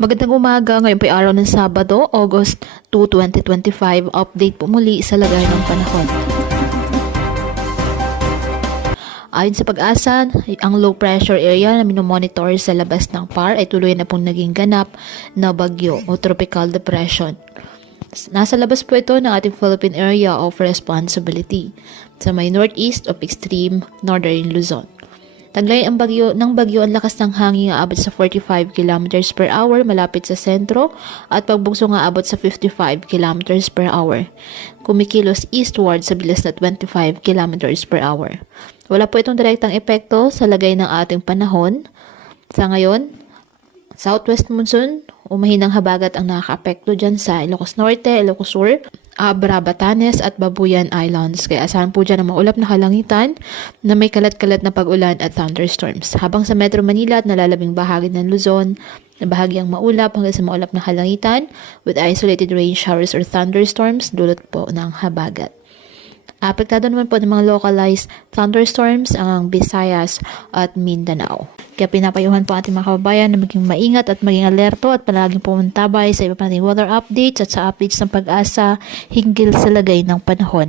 Magandang umaga, ngayon po ay araw ng Sabado, August 2, 2025. Update po muli sa lagay ng panahon. Ayon sa pag-asa, ang low pressure area na minomonitor sa labas ng PAR ay tuloy na pong naging ganap na bagyo o tropical depression. Nasa labas po ito ng ating Philippine Area of Responsibility sa may northeast of extreme northern Luzon. Taglay ang bagyo ang lakas ng hangin aabot sa 45 km per hour malapit sa sentro at pagbugso nga abot sa 55 km per hour. Kumikilos eastward sa bilis na 25 km per hour. Wala po itong direktang epekto sa lagay ng ating panahon. Sa ngayon, southwest monsoon o mahinang habagat ang nakaka-apekto dyan sa Ilocos Norte, Ilocos Sur, Abra, Batanes at Babuyan Islands. Kaya asahan po dyan ang maulap na kalangitan na may kalat-kalat na pag-ulan at thunderstorms. Habang sa Metro Manila at nalalabing bahagi ng Luzon, na bahagyang maulap hanggang sa maulap na kalangitan with isolated rain showers or thunderstorms dulot po ng habagat. Apektado naman po ng mga localized thunderstorms ang Visayas at Mindanao. Kaya pinapayuhan po ating mga kababayan na maging maingat at maging alerto at palaging pumuntabay sa iba pa nating weather updates at sa updates ng pag-asa hinggil sa lagay ng panahon.